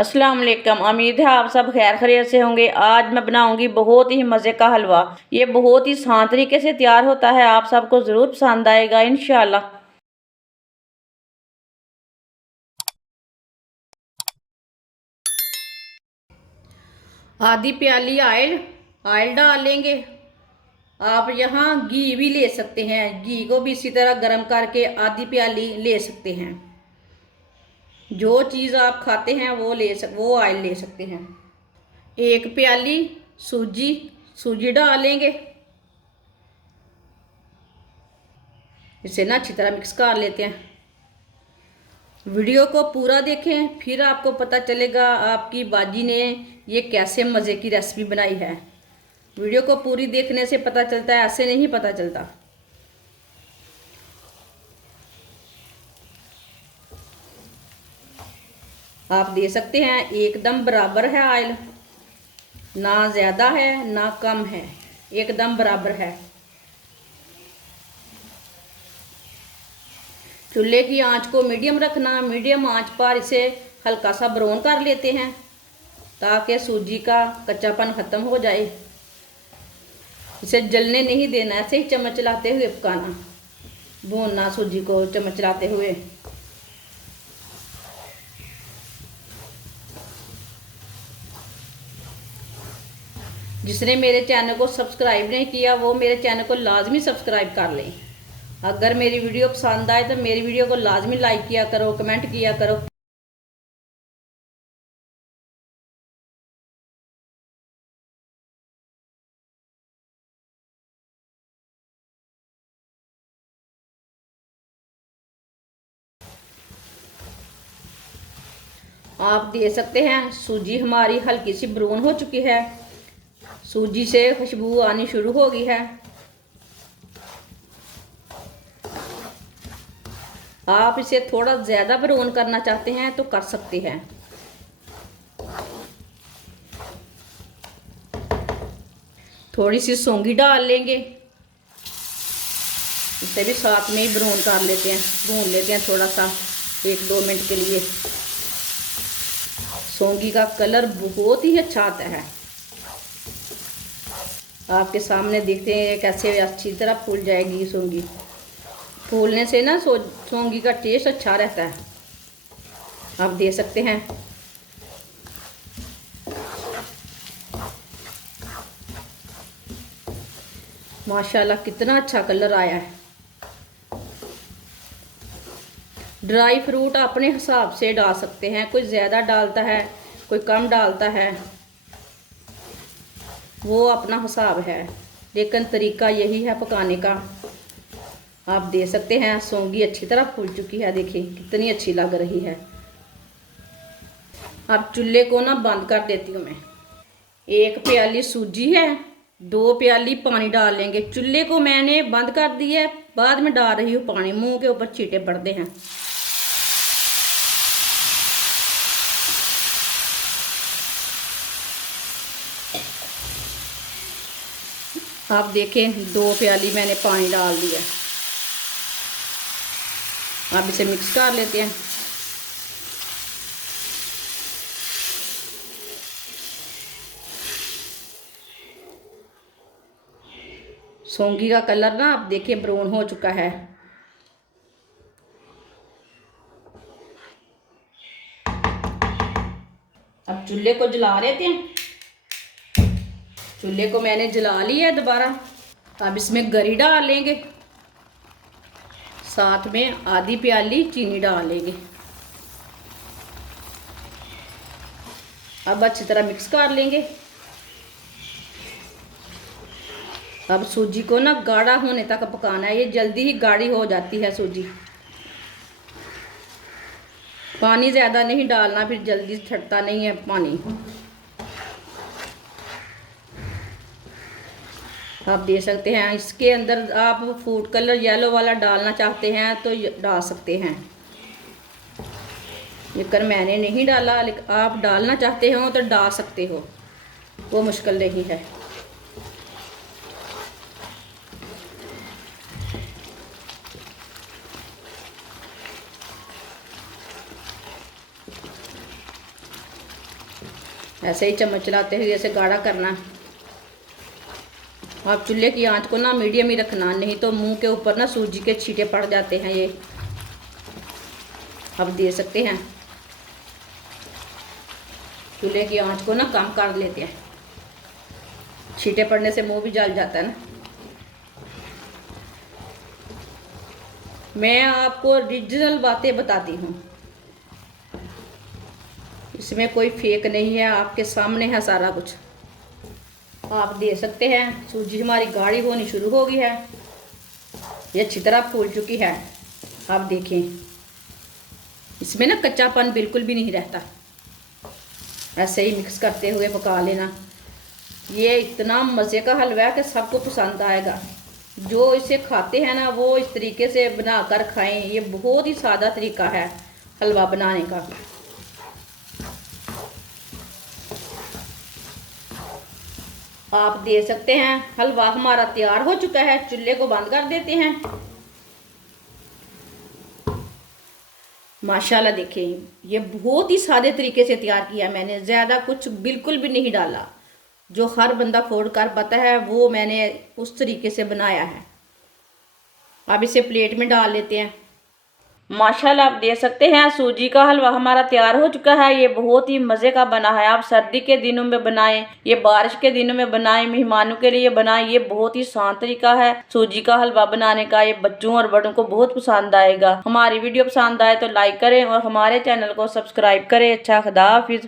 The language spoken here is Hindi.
अस्सलाम वालेकुम। उम्मीद है आप सब खैर खैरियत से होंगे। आज मैं बनाऊंगी बहुत ही मज़े का हलवा। ये बहुत ही आसान तरीके से तैयार होता है। आप सबको ज़रूर पसंद आएगा इंशाल्लाह। आधी प्याली ऑयल डाल लेंगे। आप यहाँ घी भी ले सकते हैं। घी को भी इसी तरह गर्म करके आधी प्याली ले सकते हैं। जो चीज़ आप खाते हैं वो ऑयल ले सकते हैं। एक प्याली सूजी सूजी डाल लेंगे। इसे ना अच्छी तरह मिक्स कर लेते हैं। वीडियो को पूरा देखें, फिर आपको पता चलेगा आपकी बाजी ने ये कैसे मज़े की रेसिपी बनाई है। वीडियो को पूरी देखने से पता चलता है, ऐसे नहीं पता चलता। आप दे सकते हैं, एकदम बराबर है ऑयल, ना ज़्यादा है ना कम है, एकदम बराबर है। चूल्हे की आंच को मीडियम रखना। मीडियम आंच पर इसे हल्का सा ब्राउन कर लेते हैं ताकि सूजी का कच्चापन ख़त्म हो जाए। इसे जलने नहीं देना, ऐसे ही चम्मच चलाते हुए पकाना, भूनना सूजी को चम्मच चलाते हुए। जिसने मेरे चैनल को सब्सक्राइब नहीं किया वो मेरे चैनल को लाजमी सब्सक्राइब कर लें। अगर मेरी वीडियो पसंद आए तो मेरी वीडियो को लाजमी लाइक किया करो, कमेंट किया करो। आप दे सकते हैं। सूजी हमारी हल्की सी ब्राउन हो चुकी है। सूजी से खुशबू आनी शुरू हो गई है। आप इसे थोड़ा ज़्यादा ब्राउन करना चाहते हैं तो कर सकते हैं। थोड़ी सी सौंगी डाल लेंगे। इसे भी साथ में ही ब्राउन कर लेते हैं, भून लेते हैं थोड़ा सा 1-2 मिनट के लिए। सौंगी का कलर बहुत ही अच्छा आता है। आपके सामने देखते हैं कैसे अच्छी तरह फूल जाएगी सौंगी। फूलने से ना सौंगी का टेस्ट अच्छा रहता है। आप दे सकते हैं। माशाल्लाह कितना अच्छा कलर आया है। ड्राई फ्रूट अपने हिसाब से डाल सकते हैं। कोई ज़्यादा डालता है, कोई कम डालता है, वो अपना हिसाब है, लेकिन तरीका यही है पकाने का। आप दे सकते हैं। सौंगी अच्छी तरह फूल चुकी है, देखिए कितनी अच्छी लग रही है। अब चूल्हे को ना बंद कर देती हूँ मैं। 1 प्याली सूजी है, 2 प्याली पानी डाल लेंगे। चूल्हे को मैंने बंद कर दिया है, बाद में डाल रही हूँ पानी। मुंह के ऊपर छींटे पड़ते हैं। आप देखें 2 प्याली मैंने पानी डाल दिया। अब इसे मिक्स कर लेते हैं। सौंगी का कलर ना आप देखिए ब्राउन हो चुका है। अब चूल्हे को जला लेते हैं। चूल्हे को मैंने जला लिया है दोबारा। अब इसमें गरी डाल लेंगे, साथ में आधी प्याली चीनी डाल लेंगे। अब अच्छी तरह मिक्स कर लेंगे। अब सूजी को ना गाढ़ा होने तक पकाना है। ये जल्दी ही गाढ़ी हो जाती है सूजी। पानी ज़्यादा नहीं डालना, फिर जल्दी छटता नहीं है पानी। आप दे सकते हैं। इसके अंदर आप फूड कलर येलो वाला डालना चाहते हैं तो डाल सकते हैं, लेकिन मैंने नहीं डाला। लेकिन आप डालना चाहते हो तो डाल सकते हो, वो मुश्किल नहीं है। ऐसे ही चम्मच चलाते हुए ऐसे गाढ़ा करना। आप चूल्हे की आंच को ना मीडियम ही रखना, नहीं तो मुंह के ऊपर ना सूजी के छींटे पड़ जाते हैं। ये आप दे सकते हैं, चूल्हे की आंच को ना कम कर लेते हैं, छींटे पड़ने से मुंह भी जल जाता है ना। मैं आपको ओरिजिनल बातें बताती हूँ, इसमें कोई फेक नहीं है, आपके सामने है सारा कुछ। आप दे सकते हैं। सूजी हमारी गाढ़ी होनी शुरू हो गई है, ये अच्छी तरह फूल चुकी है। आप देखें, इसमें ना कच्चापन बिल्कुल भी नहीं रहता। ऐसे ही मिक्स करते हुए पका लेना। ये इतना मज़े का हलवा है कि सबको पसंद आएगा। जो इसे खाते हैं ना वो इस तरीके से बनाकर खाएं। ये बहुत ही सादा तरीका है हलवा बनाने का। आप दे सकते हैं। हलवा हमारा तैयार हो चुका है, चूल्हे को बंद कर देते हैं। माशाल्लाह देखें, ये बहुत ही सादे तरीके से तैयार किया मैंने, ज़्यादा कुछ बिल्कुल भी नहीं डाला। जो हर बंदा अफोर्ड कर पाता है वो मैंने उस तरीके से बनाया है। अब इसे प्लेट में डाल लेते हैं। माशाल्लाह आप दे सकते हैं, सूजी का हलवा हमारा तैयार हो चुका है। ये बहुत ही मज़े का बना है। आप सर्दी के दिनों में बनाएं, ये बारिश के दिनों में बनाएं, मेहमानों के लिए बनाएं। ये बहुत ही आसान तरीका है सूजी का हलवा बनाने का। ये बच्चों और बड़ों को बहुत पसंद आएगा। हमारी वीडियो पसंद आए तो लाइक करें और हमारे चैनल को सब्सक्राइब करें। अच्छा, खुदा हाफिज़।